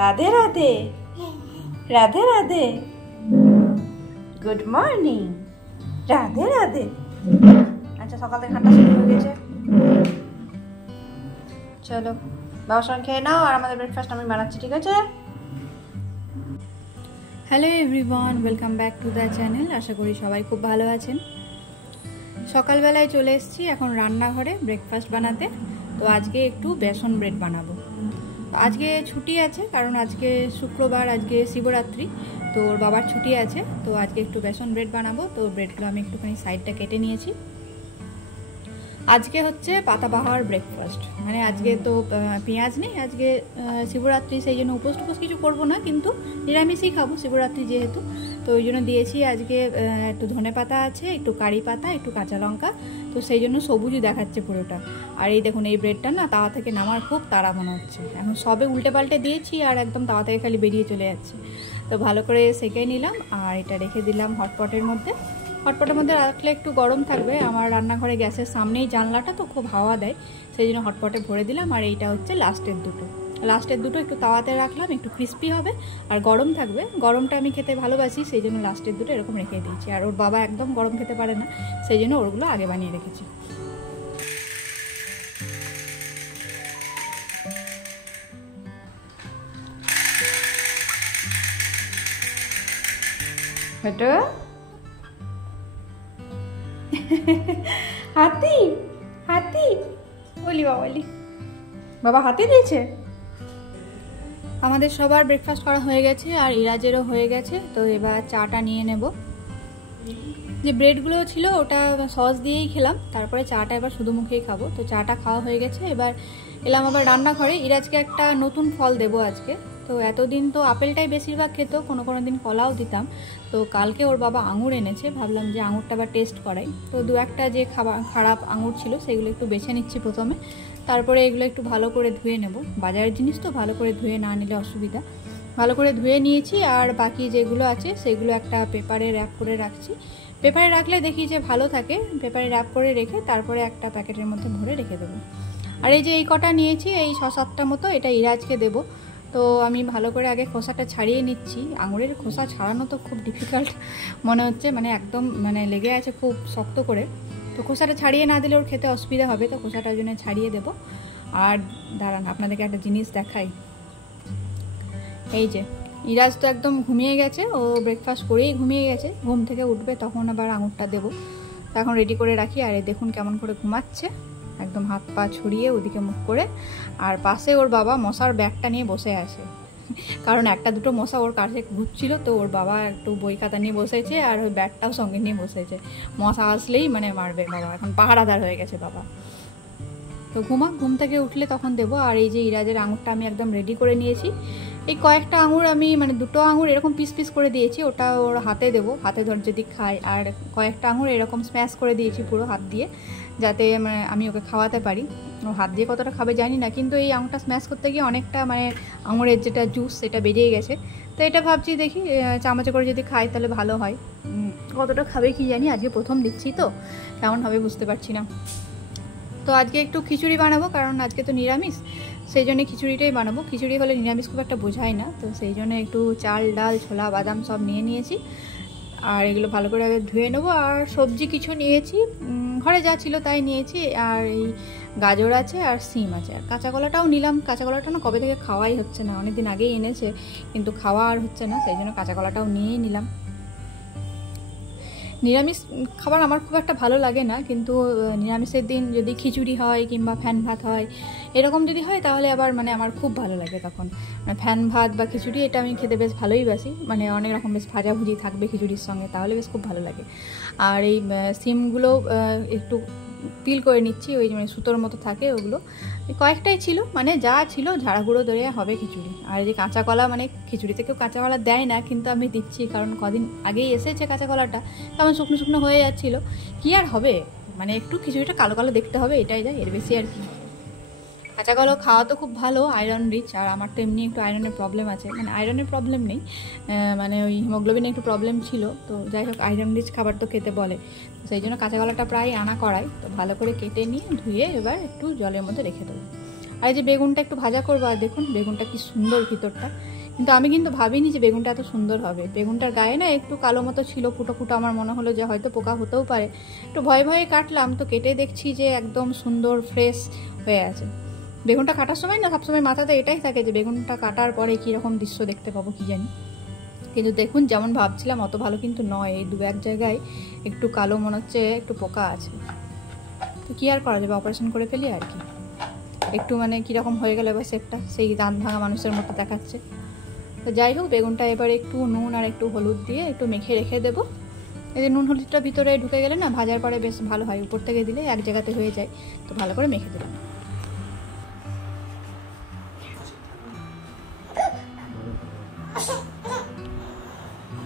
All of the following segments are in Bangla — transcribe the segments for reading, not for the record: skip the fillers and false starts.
Radhe Radhe, Radhe Radhe, good morning, Radhe Radhe. আচ্ছা, সকাল থেকে হাঁটা শুরু হয়ে গেছে, চলো বাবার সঙ্গে খেয়ে নাও, আর আমাদের ব্রেকফাস্ট আমি বানাচ্ছি, ঠিক আছে? Hello everyone, welcome back to the channel. আশা করি সবাই খুব ভালো আছেন। সকালবেলায় চলে এসেছি এখন রান্নাঘরে ব্রেকফাস্ট বানাতে। তো আজকে একটু বেসন ব্রেড বানাবো। আজকে ছুটি আছে, কারণ আজকে শুক্রবার, আজকে শিবরাত্রি, তো ওর বাবার ছুটি আছে। তো আজকে একটু বেসন ব্রেড বানাবো। তো ব্রেডগুলো আমি একটুখানি সাইডটা কেটে নিয়েছি। আজকে হচ্ছে পাতাবাহার ব্রেকফাস্ট, মানে আজকে তো পেঁয়াজ নেই, আজকে শিবরাত্রি, সেই জন্য উপোস টুপোস কিছু করবো না, কিন্তু নিরামিষই খাবো শিবরাত্রি যেহেতু। তো ওই জন্য দিয়েছি আজকে একটু ধনে পাতা আছে, একটু কারি পাতা, একটু কাঁচা লঙ্কা। তো সেই জন্য সবুজই দেখাচ্ছে পুরোটা। আর এই দেখুন, এই ব্রেডটা না তাওয়া থেকে নামার খুব তাড়া মনে হচ্ছে। এখন সবে উল্টে পাল্টে দিয়েছি আর একদম তাওয়া থেকে খালি বেরিয়ে চলে যাচ্ছে। তো ভালো করে সেঁকে নিলাম আর এটা রেখে দিলাম হটপটের মধ্যে। হটপটের মধ্যে রাখলে একটু গরম থাকবে। আমার রান্নাঘরে গ্যাসের সামনেই জানলাটা, তো খুব হাওয়া দেয়, সেই জন্য হটপটে ভরে দিলাম। আর এইটা হচ্ছে লাস্টের দুটো একটু তাওয়াতে রাখলাম, একটু ক্রিস্পি হবে আর গরম থাকবে। গরমটা আমি খেতে ভালোবাসি, সেই জন্য লাস্টের দুটো এরকম রেখে দিয়েছি। আর ওর বাবা একদম গরম খেতে পারে না, সেই জন্য ওরগুলো আগে বানিয়ে রেখেছি। হেটো হাতি, হাতি বলি বাবালি, বাবা হাতি দিয়েছে। আমাদের সবার ব্রেকফাস্ট করা হয়ে গেছে আর ইরাজেরও হয়ে গেছে। তো এবার চাটা নিয়ে নেব। যে ব্রেডগুলো ছিল ওটা সস দিয়েই খেলাম, তারপরে চাটা এবার শুধু মুখেই খাবো। তো চাটা খাওয়া হয়ে গেছে, এবার এলাম আবার রান্নাঘরে। ইরাজকে একটা নতুন ফল দেবো আজকে। তো এতদিন তো আপেলটাই বেশিরভাগ খেত, কোনো কোনো দিন কলাও দিতাম। তো কালকে ওর বাবা আঙুর এনেছে, ভাবলাম যে আঙুরটা আবার টেস্ট করাই। তো দু একটা যে খারাপ আঙুর ছিল সেগুলো একটু বেছে নিচ্ছি প্রথমে, তারপরে এগুলো একটু ভালো করে ধুয়ে নেব। বাজারের জিনিস তো ভালো করে ধুয়ে না নিলে অসুবিধা। ভালো করে ধুয়ে নিয়েছি, আর বাকি যেগুলো আছে সেগুলো একটা পেপারে র্যাপ করে রাখছি। পেপারে রাখলে দেখি যে ভালো থাকে, পেপারে র্যাপ করে রেখে তারপরে একটা প্যাকেটের মধ্যে ভরে রেখে দেবো। আর এই যে এই কটা নিয়েছি, এই 6-7টা মতো, এটা ইরাজকে দেবো। তো আমি ভালো করে আগে খোসাটা ছাড়িয়ে নিচ্ছি। আঙুরের খোসা ছাড়ানো তো খুব ডিফিকাল্ট মনে হচ্ছে, মানে একদম মানে লেগে আছে খুব শক্ত করে। তো খোসাটা ছাড়িয়ে না দিলে ওর খেতে অসুবিধা হবে, তো খোসাটার জন্য ছাড়িয়ে দেবো। আর দাঁড়ান, আপনাদেরকে একটা জিনিস দেখাই। এই যে ইরাজ তো একদম ঘুমিয়ে গেছে, ও ব্রেকফাস্ট করেই ঘুমিয়ে গেছে। ঘুম থেকে উঠবে তখন আবার আঙুরটা দেবো। তো এখন রেডি করে রাখি। আর দেখুন কেমন করে ঘুমাচ্ছে, একদম হাত পা ছড়িয়ে ওদিকে মুখ করে। আর পাশে ওর বাবা মশার ব্যাগটা নিয়ে বসে আছে, কারণ একটা দুটো মশা ওর কাছে ঘুরছিল, তো ওর বাবা একটু বই খাতা নিয়ে বসেছে আর ওই ব্যাগটাও সঙ্গে নিয়ে বসেছে। মশা আসলেই মানে মারবে বাবা, এখন পাহারাদার হয়ে গেছে বাবা। তো ঘুম থেকে উঠলে তখন দেবো। আর এই যে ইরাজের আঙুরটা আমি একদম রেডি করে নিয়েছি। এই কয়েকটা আঙুর আমি মানে দুটো আঙুর এরকম পিস পিস করে দিয়েছি, ওটা ওর হাতে দেবো, হাতে ধর যদি খায়। আর কয়েকটা আঙুর এরকম স্ম্যাশ করে দিয়েছি পুরো হাত দিয়ে, যাতে মানে আমি ওকে খাওয়াতে পারি। ও হাত দিয়ে কতটা খাবে জানি না, কিন্তু এই আঙুরটা স্ম্যাশ করতে গিয়ে অনেকটা মানে আঙুরের যেটা জুস সেটা বেরিয়ে গেছে। তো এটা ভাবছি দেখি চামচে করে যদি খাই তাহলে ভালো হয়। কতটা খাবে কি জানি, আজকে প্রথম দিচ্ছি তো কেমন হবে বুঝতে পারছি না। তো আজকে একটু খিচুড়ি বানাবো, কারণ আজকে তো নিরামিষ, সেই জন্য খিচুড়িটাই বানাবো। খিচুড়ি হলে নিরামিষ খুব একটা বোঝায় না, তো সেই জন্য একটু চাল, ডাল, ছোলা, বাদাম সব নিয়ে নিয়েছি। আর এগুলো ভালো করে আগে ধুয়ে নেবো। আর সবজি কিছু নিয়েছি, ঘরে যা ছিল তাই নিয়েছি। আর এই গাজর আছে আর সিম আছে, আর কাঁচা কলাটাও নিলাম। কাঁচা কলাটা না কবে থেকে খাওয়াই হচ্ছে না, অনেকদিন আগেই এনেছে কিন্তু খাওয়া আর হচ্ছে না, সেই জন্য কাঁচা কলাটাও নিয়েই নিলাম। নিরামিষ খাবার আমার খুব একটা ভালো লাগে না, কিন্তু নিরামিষের দিন যদি খিচুড়ি হয় কিংবা ফ্যান ভাত হয় এরকম যদি হয় তাহলে আবার মানে আমার খুব ভালো লাগে তখন। মানে ফ্যান ভাত বা খিচুড়ি এটা আমি খেতে বেশ ভালোই বাসি, মানে অনেক রকম বেশ ভাজাভুজি থাকবে খিচুড়ির সঙ্গে, তাহলে বেশ খুব ভালো লাগে। আর এই সিমগুলো একটু পিল করে নিচ্ছি, ওই মানে সুতোর মতো থাকে ওগুলো। কয়েকটাই ছিল, মানে যা ছিল ঝাড়াগুঁড়ো ধরে হবে খিচুড়ি। আর এই যে কাঁচা কলা, মানে খিচুড়িতে কেউ কাঁচা কলা দেয় না, কিন্তু আমি দিচ্ছি কারণ কদিন আগেই এসেছে কাঁচা কলাটা, তেমন শুকনো শুকনো হয়ে যাচ্ছিল। কী আর হবে, মানে একটু খিচুড়িটা কালো কালো দেখতে হবে, এটাই যায়, এর বেশি আর কি। কাঁচা কলা খাওয়া তো খুব ভালো, আয়রন রিচ। আর আমার তো এমনি একটু আয়রনের প্রবলেম আছে, মানে আয়রনের প্রবলেম নেই, মানে ওই হিমোগ্লোবিনের একটু প্রবলেম ছিল। তো যাই হোক, আয়রন রিচ খাবার তো খেতে বলে, সেই জন্য কাঁচা কলাটা প্রায় আনা করাই। তো ভালো করে কেটে নিয়ে ধুয়ে এবার একটু জলের মধ্যে রেখে দেবো। আর এই যে বেগুনটা একটু ভাজা করবো, আর দেখুন বেগুনটা কি সুন্দর ভিতরটা, কিন্তু আমি কিন্তু ভাবিনি যে বেগুনটা এত সুন্দর হবে। বেগুনটার গায়ে না একটু কালো মতো ছিল, ফুটো ফুটো, আমার মনে হলো যে হয়তো পোকা হতেও পারে, একটু ভয়ে ভয়ে কাটলাম, তো কেটে দেখছি যে একদম সুন্দর ফ্রেশ হয়ে আছে। বেগুনটা কাটার সময় না সবসময় মাথাতে এটাই থাকে যে বেগুনটা কাটার পরে কীরকম দৃশ্য দেখতে পাবো কি জানি, কিন্তু দেখুন যেমন ভাবছিলাম অত ভালো কিন্তু নয়। এই 2-1 জায়গায় একটু কালো মনে হচ্ছে, একটু পোকা আছে, তো কী আর করা যাবে, অপারেশন করে ফেলি আর কি। একটু মানে কীরকম হয়ে গেল এবার শেপটা, সেই দাঁত ভাঙা মানুষের মতো দেখাচ্ছে। তো যাই হোক, বেগুনটা এবার একটু নুন আর একটু হলুদ দিয়ে একটু মেখে রেখে দেবো। এই যে নুন হলুদটা ভিতরে ঢুকে গেলে না ভাজার পরে বেশ ভালো হয়, উপর থেকে দিলে এক জায়গাতে হয়ে যায়, তো ভালো করে মেখে দিলাম।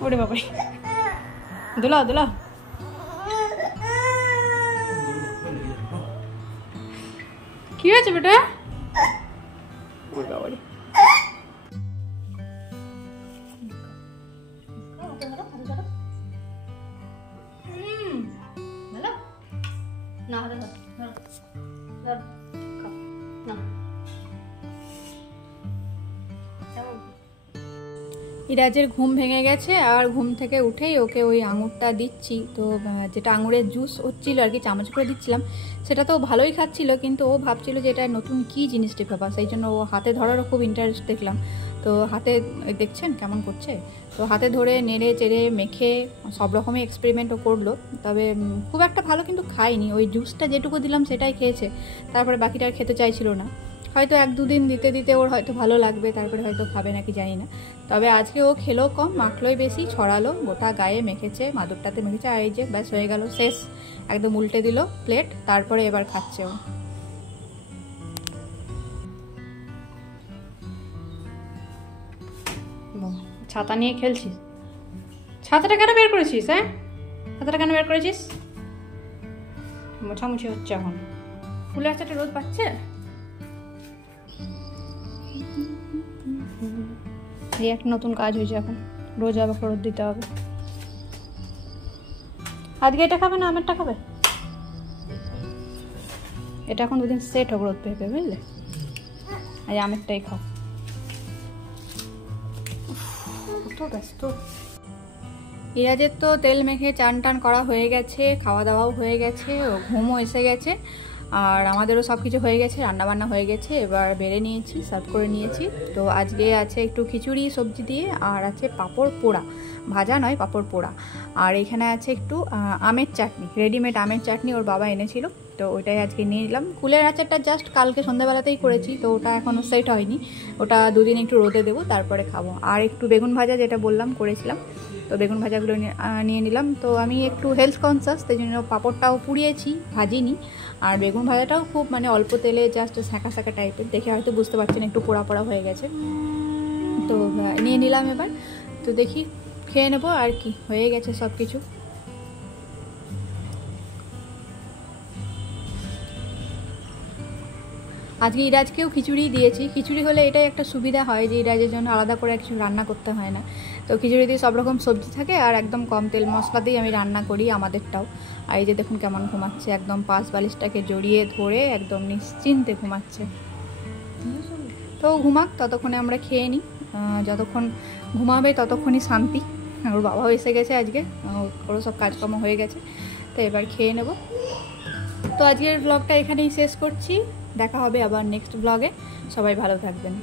ওরে বাবারে, দোলাও দোলাও। কি হয়েছে বেটা? ওরে বাবারে, ইরাজের ঘুম ভেঙে গেছে, আর ঘুম থেকে উঠেই ওকে ওই আঙুরটা দিচ্ছি। তো যেটা আঙুরের জুস হচ্ছিল আর কি, চামচ করে দিচ্ছিলাম, সেটা তো ভালোই খাচ্ছিল, কিন্তু ও ভাবছিল যে এটা নতুন কী জিনিসটি বাবা, সেই জন্য ও হাতে ধরারও খুব ইন্টারেস্ট দেখলাম। তো হাতে দেখছেন কেমন করছে, তো হাতে ধরে নেড়ে চেড়ে মেখে সব রকমের এক্সপেরিমেন্টও করলো, তবে খুব একটা ভালো কিন্তু খায়নি। ওই জুসটা যেটুকু দিলাম সেটাই খেয়েছে, তারপরে বাকিটা আর খেতে চাইছিল না। হয়তো 1-2 দিন দিতে দিতে ওর হয়তো ভালো লাগবে, তারপরে হয়তো খাবে নাকি জানি না। তবে আজকে ও খেলো কম, মাখলোই বেশি, ছড়ালো, গোটা গায়ে মেখেছে, মাদুরটাতে মেখেছে, আর এই যে ব্যাস হয়ে গেল, শেষ। একদম উল্টে দিল প্লেট, তারপরে এবার খাচ্ছে ও। ছাতা নিয়ে খেলছিস? ছাতাটা কেন বের করেছিস? হ্যাঁ, ছাতাটা কেন বের করেছিস? মোছামুছি হচ্ছে এখন, ফুলের ছাতা রোদ পাচ্ছে। এই একটা নতুন কাজ হয়েছে, এখন রোজ আবার রোদ দিতে হবে। আজকে এটা খাবে না আমেরটা খাবে? এটা এখন 2 দিন সেট হোক রোদ পেয়ে পেয়ে, বুঝলে? আজ আমেরটাই খাও। কত ব্যস্ত। ইরাজের তো তেল মেখে চান টান করা হয়ে গেছে, খাওয়া দাওয়াও হয়ে গেছে, ও ঘুমও এসে গেছে, আর আমাদেরও সব কিছু হয়ে গেছে, রান্নাবান্না হয়ে গেছে। এবার বেড়ে নিয়েছি, সার্ভ করে নিয়েছি। তো আজকে আছে একটু খিচুড়ি সবজি দিয়ে, আর আছে পাঁপড় পোড়া, ভাজা নয় পাঁপড় পোড়া, আর এখানে আছে একটু আমের চাটনি, রেডিমেড আমের চাটনি ওর বাবা এনেছিল, তো ওইটাই আজকে নিয়ে নিলাম। কুলের আচারটা জাস্ট কালকে সন্ধ্যাবেলাতেই করেছি, তো ওটা এখনও সেট হয়নি, ওটা 2 দিন একটু রোদে দেবো, তারপরে খাবো। আর একটু বেগুন ভাজা যেটা বললাম করেছিলাম, তো বেগুন ভাজাগুলো নিয়ে নিলাম। তো আমি একটু হেলথ কনসাস, তাই জন্য পাঁপড়টাও পুড়িয়েছি, ভাজিনি। আর বেগুন ভাজাটাও খুব মানে অল্প তেলে জাস্ট শাঁকা শাঁকা টাইপের, দেখে হয়তো বুঝতে পারছেন একটু পোড়া পোড়া হয়ে গেছে, তো নিয়ে নিলাম এবার। তো দেখি খেয়ে নেবো, আর কি হয়ে গেছে সব কিছু। আজকে ইরাজকেও খিচুড়ি দিয়েছি। খিচুড়ি হলে এটাই একটা সুবিধা হয় যে ইরাজের জন্য আলাদা করে কিছু রান্না করতে হয় না। তো খিচুড়ি দিয়ে সব রকম সবজি থাকে, আর একদম কম তেল মশলা দিয়ে আমি রান্না করি আমাদেরটাও। আর এই যে দেখুন কেমন ঘুমাচ্ছে, একদম পাশ বালিশটাকে জড়িয়ে ধরে একদম নিশ্চিন্তে ঘুমাচ্ছে। তো ঘুমাক, ততক্ষণে আমরা খেয়ে নিই। যতক্ষণ ঘুমাবে ততক্ষণই শান্তি। ওর বাবাও এসে গেছে আজকে, ওরও সব কাজকর্ম হয়ে গেছে, তো এবার খেয়ে নেব। তো আজকের ব্লগটা এখানেই শেষ করছি, দেখা হবে আবার নেক্সট ব্লগে। সবাই ভালো থাকবেন।